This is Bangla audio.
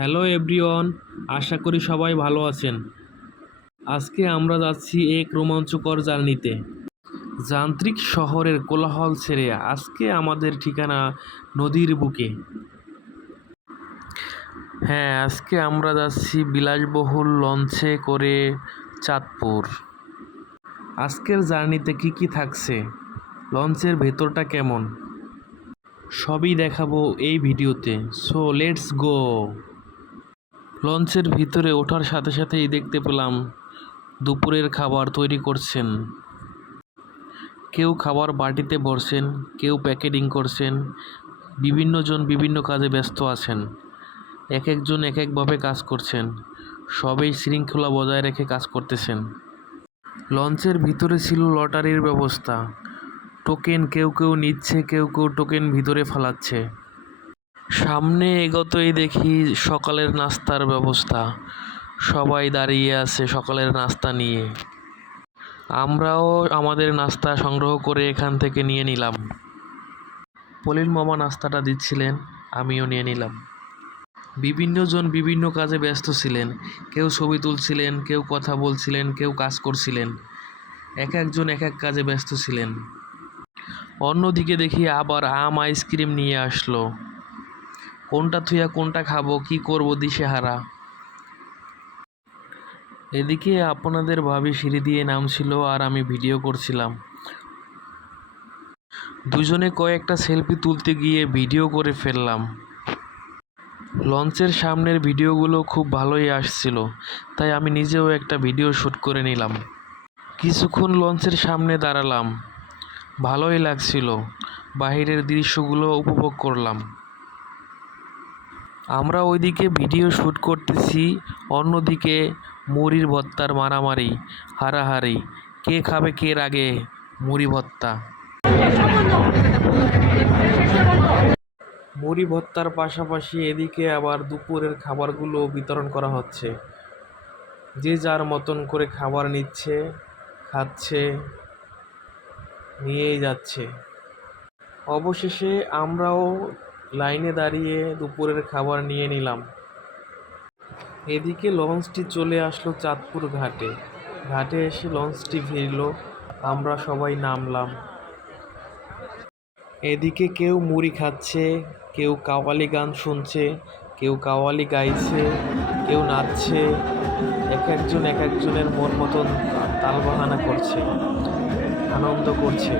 হ্যালো এভরিওয়ান, আশা করি সবাই ভালো আছেন। আজকে আমরা যাচ্ছি এক রোমাঞ্চকর জার্নিতে। যান্ত্রিক শহরের কোলাহল ছেড়ে আজকে আমাদের ঠিকানা নদীর বুকে। হ্যাঁ, আজকে আমরা যাচ্ছি বিলাসবহুল লঞ্চে করে চাঁদপুর। আজকের জার্নিতে কি কি থাকছে, লঞ্চের ভেতরটা কেমন, সবই দেখাবো এই ভিডিওতে। So let's go. লঞ্চের ভিতরে ওঠার সাথে সাথেই দেখতে পেলাম দুপুরের খাবার তৈরি করছেন। কেউ খাবার বাটিতে ভরছেন, কেউ প্যাকেটিং করছেন, বিভিন্ন জন বিভিন্ন কাজে ব্যস্ত আছেন। এক একজন এক একভাবে কাজ করছেন, সবাই শৃঙ্খলা বজায় রেখে কাজ করতেছেন। লঞ্চের ভিতরে ছিল লটারির ব্যবস্থা। টোকেন কেউ কেউ নিচ্ছে, কেউ কেউ টোকেন ভিতরে ফালাচ্ছে। সামনে এগোতেই দেখি সকালের নাস্তার ব্যবস্থা। সবাই দাঁড়িয়ে আছে সকালের নাস্তা নিয়ে। আমরাও আমাদের নাস্তা সংগ্রহ করে এখান থেকে নিয়ে নিলাম। পলিন মামা নাস্তাটা দিচ্ছিলেন, আমিও নিয়ে নিলাম। বিভিন্ন জন বিভিন্ন কাজে ব্যস্ত ছিলেন। কেউ ছবি তুলছিলেন, কেউ কথা বলছিলেন, কেউ কাজ করছিলেন। এক একজন এক এক কাজে ব্যস্ত ছিলেন। অন্যদিকে দেখি আবার আম আইসক্রিম নিয়ে আসলো। কোনটা থুইয়া কোনটা খাবো, কি করব দিশেহারা। এদিকে আপনাদের ভাবি সিঁড়ি দিয়ে নামছিল আর আমি ভিডিও করছিলাম। দুজনে কয়েকটা সেলফি তুলতে গিয়ে ভিডিও করে ফেললাম। লঞ্চের সামনের ভিডিওগুলো খুব ভালোই আসছিল, তাই আমি নিজেও একটা ভিডিও শ্যুট করে নিলাম। কিছুক্ষণ লঞ্চের সামনে দাঁড়ালাম, ভালোই লাগছিল। বাহিরের দৃশ্যগুলো উপভোগ করলাম। আমরা ওইদিকে ভিডিও শ্যুট করতেছি, অন্যদিকে মুড়ির ভর্তার মারামারি, হারাহারি, কে খাবে কে আগে মুড়ি ভর্তা। মুড়ি ভর্তার পাশাপাশি এদিকে আবার দুপুরের খাবারগুলো বিতরণ করা হচ্ছে। যে যার মতন করে খাবার নিচ্ছে, খাচ্ছে, নিয়েই যাচ্ছে। অবশেষে আমরাও লাইনে দাঁড়িয়ে দুপুরের খাবার নিয়ে নিলাম। এদিকে লঞ্চটি চলে আসলো চাঁদপুর ঘাটে। ঘাটে এসে লঞ্চটি ভিড়ল, আমরা সবাই নামলাম। এদিকে কেউ মুড়ি খাচ্ছে, কেউ কাওয়ালি গান শুনছে, কেউ কাওয়ালি গাইছে, কেউ নাচছে। এক একজন এক একজনের মন মতন তালবাহানা করছে, আনন্দ করছে।